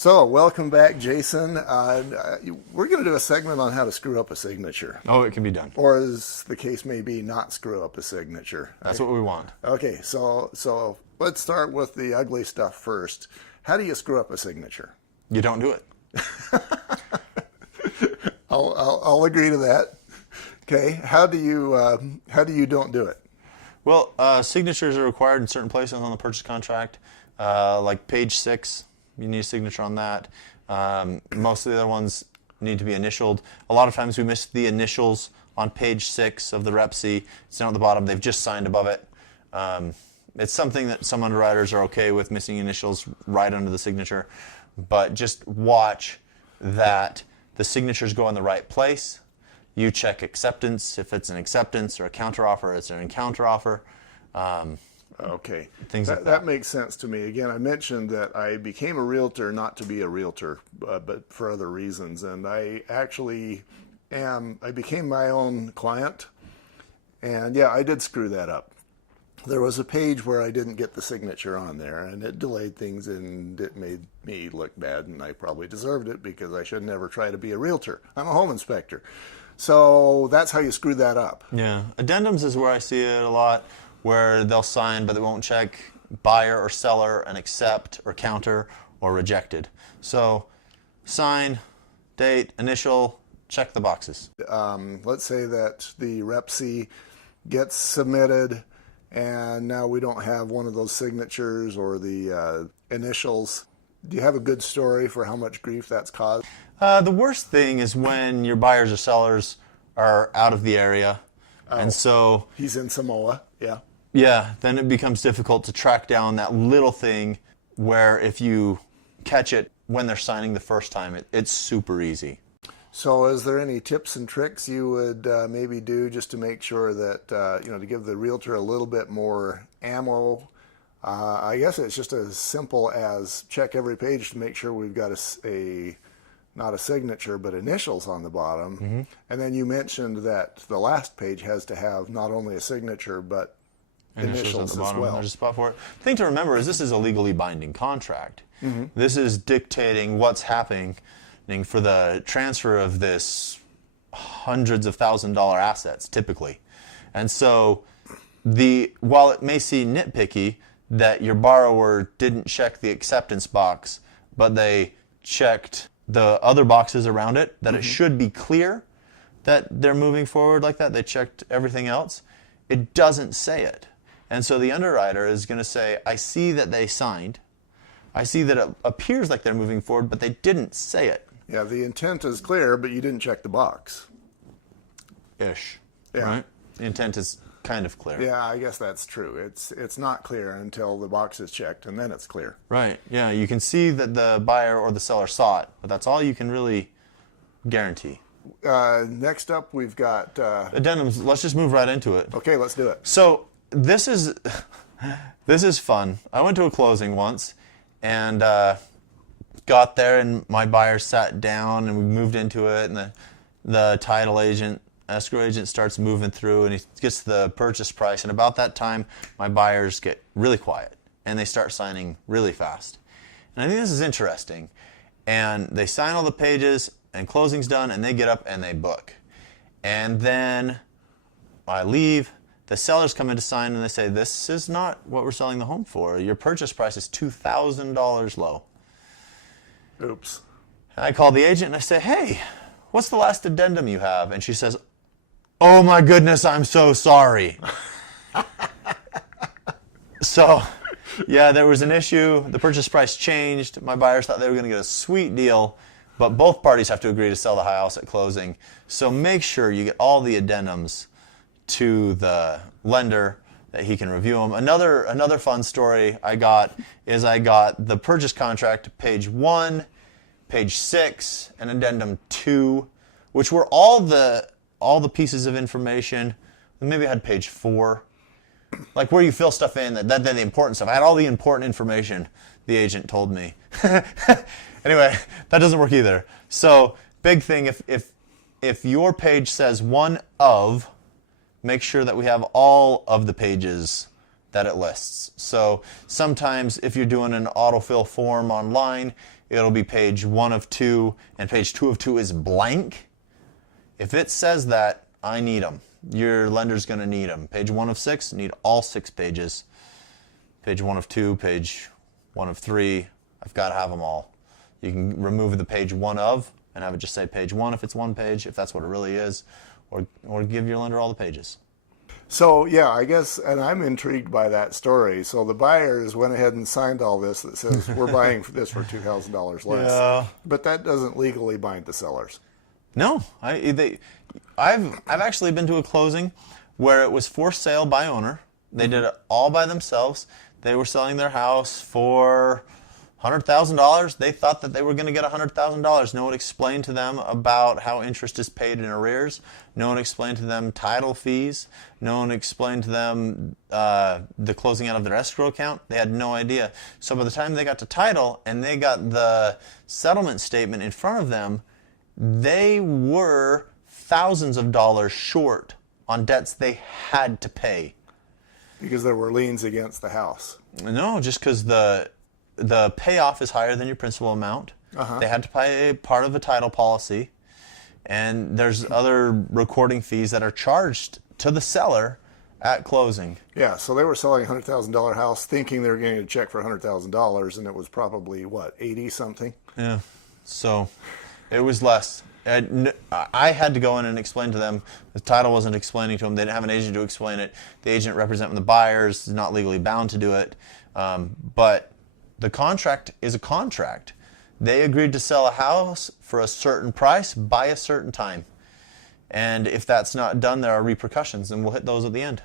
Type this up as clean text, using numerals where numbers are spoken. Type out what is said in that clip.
So, welcome back, Jason. We're going to do a segment on how to screw up a signature. Oh, it can be done. Or as the case may be, not screw up a signature. That's what we want. Okay, so let's start with the ugly stuff first. How do you screw up a signature? You don't do it. I'll agree to that. Okay, how do you don't do it? Well, signatures are required in certain places on the purchase contract, like page 6. You need a signature on that. Most of the other ones need to be initialed. A lot of times we miss the initials on page 6 of the Rep C. It's down at the bottom. They've just signed above it. It's something that some underwriters are okay with, missing initials right under the signature. But just watch that the signatures go in the right place. You check acceptance. If it's an acceptance or a counteroffer, it's an counteroffer. Okay, Things like that makes sense to me. Again, I mentioned that I became a realtor not to be a realtor, but for other reasons. And I actually I became my own client. And yeah, I did screw that up. There was a page where I didn't get the signature on there, and it delayed things, and it made me look bad, and I probably deserved it because I should never try to be a realtor. I'm a home inspector. So that's how you screw that up. Yeah, addendums is where I see it a lot, where they'll sign but they won't check buyer or seller and accept or counter or rejected. So sign, date, initial, check the boxes. Let's say that the Rep C gets submitted and now we don't have one of those signatures or the initials. Do you have a good story for how much grief that's caused? The worst thing is when your buyers or sellers are out of the area. And so He's in Samoa, yeah. Yeah, then it becomes difficult to track down that little thing where if you catch it when they're signing the first time, it's super easy. So is there any tips and tricks you would maybe do just to make sure that, to give the realtor a little bit more ammo? I guess it's just as simple as check every page to make sure we've got not a signature, but initials on the bottom. Mm-hmm. And then you mentioned that the last page has to have not only a signature, but initials at the bottom. as well. There's a spot for it. The thing to remember is this is a legally binding contract. Mm-hmm. This is dictating what's happening for the transfer of this hundreds of $1,000s assets, typically. And so while it may seem nitpicky that your borrower didn't check the acceptance box, but they checked the other boxes around it, that it should be clear that they're moving forward like that. They checked everything else. It doesn't say it. And so the underwriter is going to say, I see that they signed. I see that it appears like they're moving forward, but they didn't say it. Yeah, the intent is clear, but you didn't check the box. Ish. Yeah. Right? The intent is kind of clear. Yeah, I guess that's true. It's not clear until the box is checked, and then it's clear. Right. Yeah, you can see that the buyer or the seller saw it, but that's all you can really guarantee. Next up, we've got... Addendums, let's just move right into it. Okay, let's do it. So this is fun. I went to a closing once and got there, and my buyer sat down, and we moved into it, and the title agent, escrow agent starts moving through, and he gets the purchase price, and about that time, my buyers get really quiet, and they start signing really fast. And I think this is interesting. And they sign all the pages, and closing's done, and they get up and they book. And then I leave. The sellers come in to sign, and they say, this is not what we're selling the home for. Your purchase price is $2,000 low. Oops. And I call the agent, and I say, hey, what's the last addendum you have? And she says, oh my goodness, I'm so sorry. So, yeah, there was an issue. The purchase price changed. My buyers thought they were going to get a sweet deal, but both parties have to agree to sell the house at closing. So make sure you get all the addendums to the lender that he can review them. Another fun story I got the purchase contract, page 1, page 6, and addendum 2, which were all the pieces of information. Maybe I had page 4, like where you fill stuff in, that the important stuff. I had all the important information, the agent told me. Anyway, that doesn't work either. So big thing, if your page says one of, make sure that we have all of the pages that it lists. So sometimes if you're doing an autofill form online, it'll be page 1 of 2, and page 2 of 2 is blank. If it says that, I need them. Your lender's going to need them. Page 1 of 6, need all 6 pages. Page 1 of 2, page 1 of 3, I've got to have them all. You can remove the page 1 of and have it just say page 1 if it's 1 page, if that's what it really is, or give your lender all the pages. So, yeah, I guess, and I'm intrigued by that story. So the buyers went ahead and signed all this that says we're buying this for $2,000 less. Yeah. But that doesn't legally bind the sellers. No, I've actually been to a closing where it was for sale by owner. They did it all by themselves. They were selling their house for $100,000. They thought that they were going to get $100,000. No one explained to them about how interest is paid in arrears. No one explained to them title fees. No one explained to them the closing out of their escrow account. They had no idea. So by the time they got to title and they got the settlement statement in front of them, they were thousands of dollars short on debts they had to pay. Because there were liens against the house. No, just because the payoff is higher than your principal amount. They had to pay part of a title policy, and there's other recording fees that are charged to the seller at closing. Yeah, so they were selling a $100,000 house thinking they were getting a check for $100,000, and it was probably, what, 80 something? Yeah, so it was less. I had to go in and explain to them. The title wasn't explaining to them. They didn't have an agent to explain it. The agent representing the buyers is not legally bound to do it. But the contract is a contract. They agreed to sell a house for a certain price by a certain time. And if that's not done, there are repercussions, and we'll hit those at the end.